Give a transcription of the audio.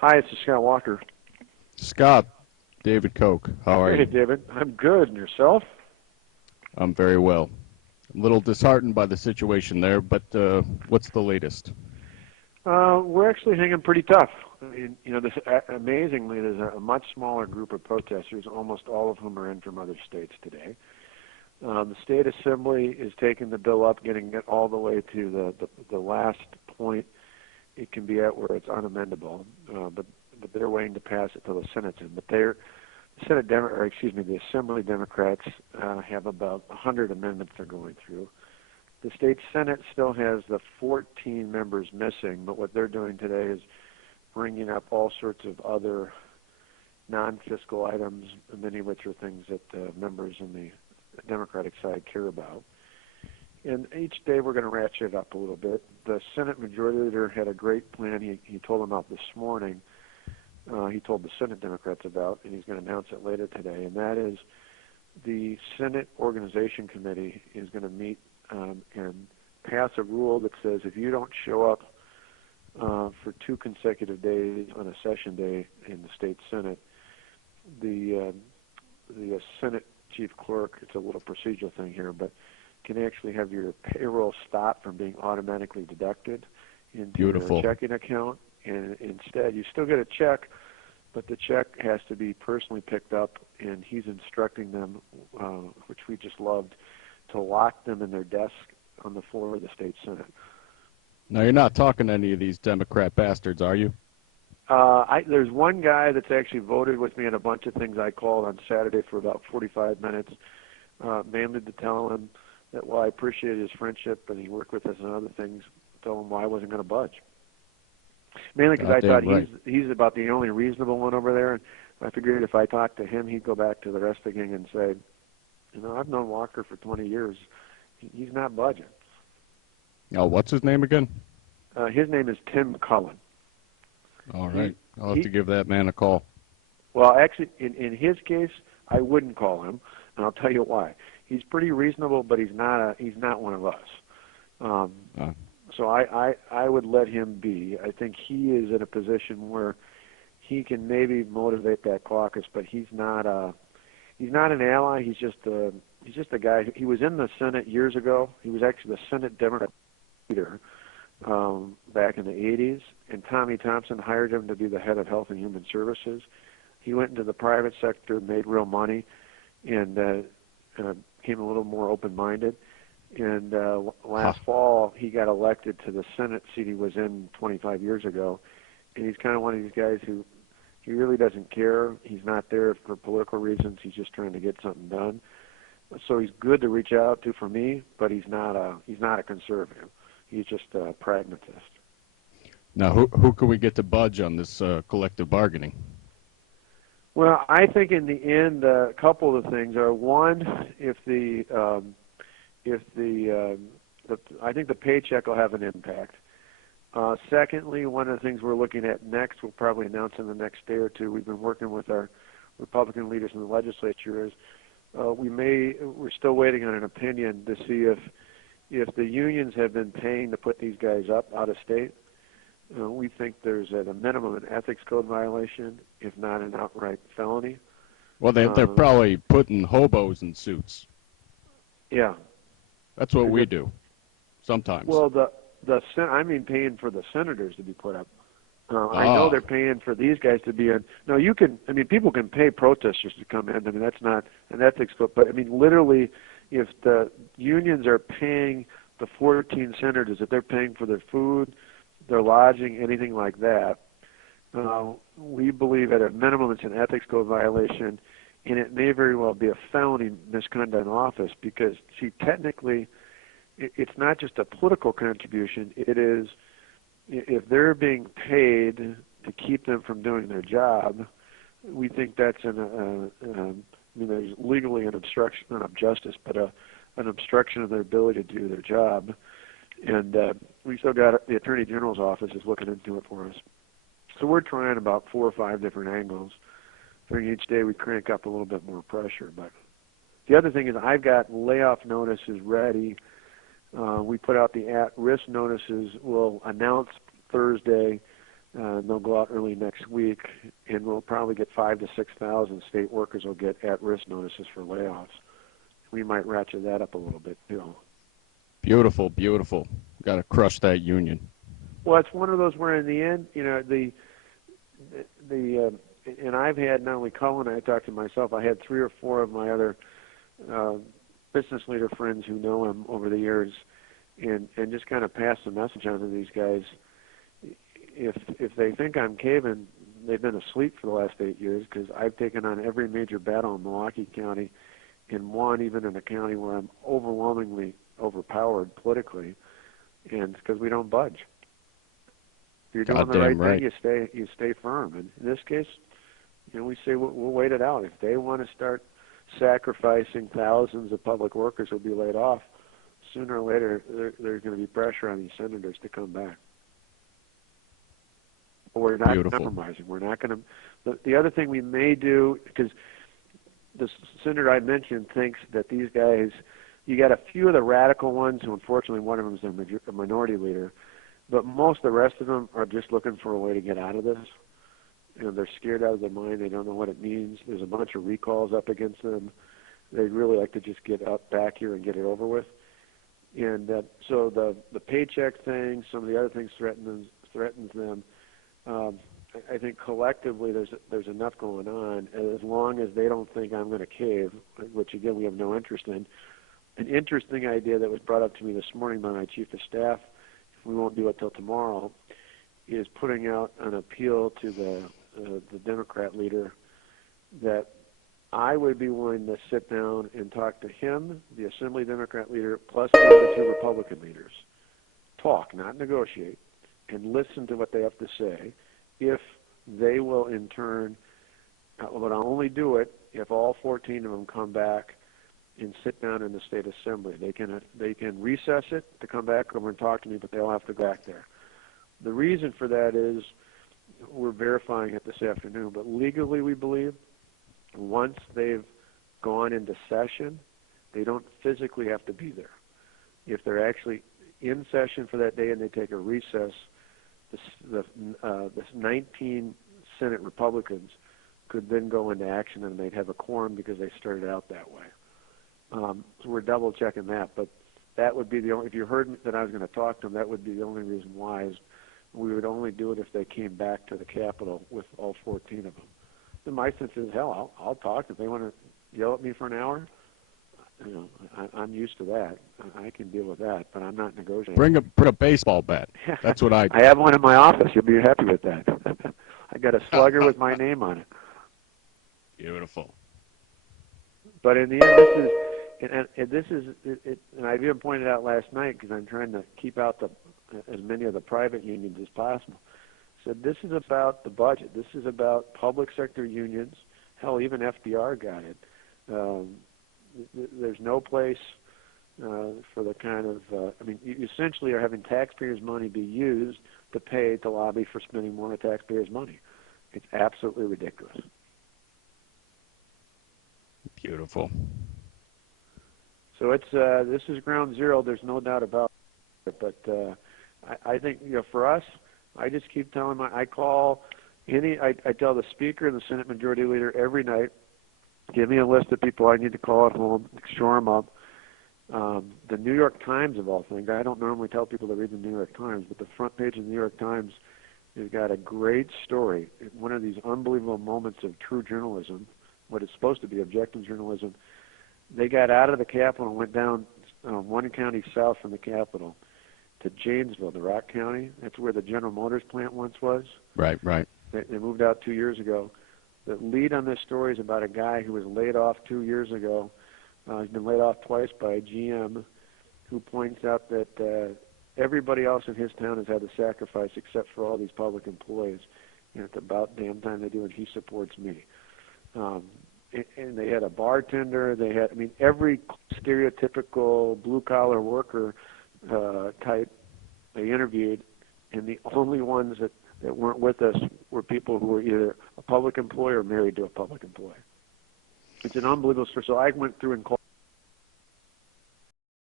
Hi, this is Scott Walker. Scott, David Koch, how are Hey, you? David. I'm good. And yourself? I'm very well. A little disheartened by the situation there, but what's the latest? We're actually hanging pretty tough. I mean, amazingly, there's a much smaller group of protesters, almost all of whom are in from other states today. The state assembly is taking the bill up, getting it all the way to the last point it can be at where it's unamendable. But they're waiting to pass it till the Senate's in. But the Assembly Democrats have about 100 amendments they're going through. The state Senate still has the 14 members missing, but what they're doing today is bringing up all sorts of other non-fiscal items, many of which are things that members in the Democratic side care about. And each day we're going to ratchet it up a little bit. The Senate Majority Leader had a great plan he told them about this morning. He told the Senate Democrats about, and he's going to announce it later today, and that is the Senate Organization Committee is going to meet and pass a rule that says if you don't show up for 2 consecutive days on a session day in the state Senate, the Senate chief clerk, it's a little procedural thing here, but can actually have your payroll stopped from being automatically deducted into Beautiful. your checking account, and instead you still get a check, but the check has to be personally picked up, and he's instructing them, which we just loved, to lock them in their desk on the floor of the state Senate. Now, you're not talking to any of these Democrat bastards, are you? There's one guy that's actually voted with me on a bunch of things I called on Saturday for about 45 minutes, mainly to tell him that while I appreciated his friendship and he worked with us on other things, tell him why I wasn't going to budge. Mainly because I thought right. he's about the only reasonable one over there, and I figured if I talked to him, he'd go back to the rest of the gang and say, I've known Walker for 20 years. He's not budging. Oh, what's his name again? His name is Tim Cullen. All right. I'll have to give that man a call. Well, actually, in his case, I wouldn't call him, and I'll tell you why. He's pretty reasonable, but he's not one of us. So I would let him be. I think he is in a position where he can maybe motivate that caucus, but he's not an ally. He's just a guy. He was in the Senate years ago. He was actually the Senate Democrat leader back in the 80s, and Tommy Thompson hired him to be the head of Health and Human Services. He went into the private sector, made real money, and became a little more open-minded. And last fall, he got elected to the Senate seat he was in 25 years ago. And he's kind of one of these guys who he really doesn't care. He's not there for political reasons. He's just trying to get something done. So he's good to reach out to for me, but he's not a conservative. He's just a pragmatist. Now, who can we get to budge on this collective bargaining? Well, I think in the end, a couple of the things are one, I think the paycheck will have an impact. Secondly, one of the things we're looking at next, we'll probably announce in the next day or two, we've been working with our Republican leaders in the legislature, is we're still waiting on an opinion to see if the unions have been paying to put these guys up out of state. We think there's at a minimum an ethics code violation, if not an outright felony. Well, they're probably putting hobos in suits. Yeah. That's what we do sometimes. Well, paying for the senators to be put up. I know they're paying for these guys to be in. No, people can pay protesters to come in. I mean, that's not an ethics code. But, I mean, literally, if the unions are paying the 14 senators, if they're paying for their food, their lodging, anything like that, we believe at a minimum it's an ethics code violation, and it may very well be a felony misconduct in office because, see, technically, it's not just a political contribution. It is, if they're being paid to keep them from doing their job, we think that's there's legally an obstruction, not of justice, but an obstruction of their ability to do their job. And we still got the Attorney General's office is looking into it for us. So we're trying about 4 or 5 different angles. During each day we crank up a little bit more pressure. But the other thing is I've got layoff notices ready. We put out the at-risk notices. We'll announce Thursday They'll go out early next week, and we'll probably get 5,000 to 6,000 state workers will get at-risk notices for layoffs. We might ratchet that up a little bit too. Beautiful, beautiful. Got to crush that union. Well, it's one of those where in the end, and I've had not only Cullen, I talked to myself, I had 3 or 4 of my other business leader friends who know him over the years, and just kind of pass the message on to these guys. If they think I'm caving, they've been asleep for the last 8 years, because I've taken on every major battle in Milwaukee County and won even in a county where I'm overwhelmingly overpowered politically, and it's because we don't budge. If you're doing the right thing, you stay firm. And in this case, we say we'll wait it out. If they want to start sacrificing thousands of public workers who'll be laid off, sooner or later there's going to be pressure on these senators to come back. We're not compromising. We're not going to. The other thing we may do, because the senator I mentioned thinks that these guys, you got a few of the radical ones who, unfortunately, one of them is a minority leader, but most of the rest of them are just looking for a way to get out of this. They're scared out of their mind. They don't know what it means. There's a bunch of recalls up against them. They'd really like to just get back here and get it over with. And so the paycheck thing, some of the other things threatens them. I think collectively there's enough going on, as long as they don't think I'm going to cave, which again we have no interest in. An interesting idea that was brought up to me this morning by my chief of staff, if we won't do it till tomorrow, is putting out an appeal to the Democrat leader that I would be willing to sit down and talk to him, the Assembly Democrat leader, plus the other 2 Republican leaders. Talk, not negotiate, and listen to what they have to say. If they will in turn, but I'll only do it if all 14 of them come back and sit down in the state assembly. They can recess it to come back over and talk to me, but they'll have to go back there. The reason for that is we're verifying it this afternoon, but legally we believe once they've gone into session, they don't physically have to be there. If they're actually in session for that day and they take a recess, the 19 Senate Republicans could then go into action and they'd have a quorum because they started out that way. So we're double checking that, but that would be the only, if you heard that I was going to talk to them, that would be the only reason why, is we would only do it if they came back to the Capitol with all 14 of them. Then my sense is, hell, I'll talk. If they want to yell at me for an hour, I'm used to that. I can deal with that, but I'm not negotiating. Bring a baseball bat. That's what I do. I have one in my office. You'll be happy with that. I got a slugger with my name on it. Beautiful. But in the end, this is, and I even pointed out last night, because I'm trying to keep out as many of the private unions as possible. Said this is about the budget. This is about public sector unions. Hell, even FDR got it. There's no place for the kind of, you essentially are having taxpayers' money be used to pay to lobby for spending more of taxpayers' money. It's absolutely ridiculous. Beautiful. So it's this is ground zero. There's no doubt about it. But I think for us, I just keep telling I tell the Speaker and the Senate Majority Leader every night, give me a list of people I need to call at home, shore them up. The New York Times, of all things, I don't normally tell people to read the New York Times, but the front page of the New York Times has got a great story. One of these unbelievable moments of true journalism, what is supposed to be objective journalism. They got out of the Capitol and went down one county south from the Capitol to Janesville, the Rock County. That's where the General Motors plant once was. Right. They moved out 2 years ago. The lead on this story is about a guy who was laid off 2 years ago. He's been laid off twice by GM, who points out that everybody else in his town has had to sacrifice except for all these public employees. It's about damn time they do, and he supports me. And they had a bartender. They had, every stereotypical blue-collar worker type they interviewed, and the only ones that weren't with us were people who were either a public employee or married to a public employee. It's an unbelievable story. So I went through and called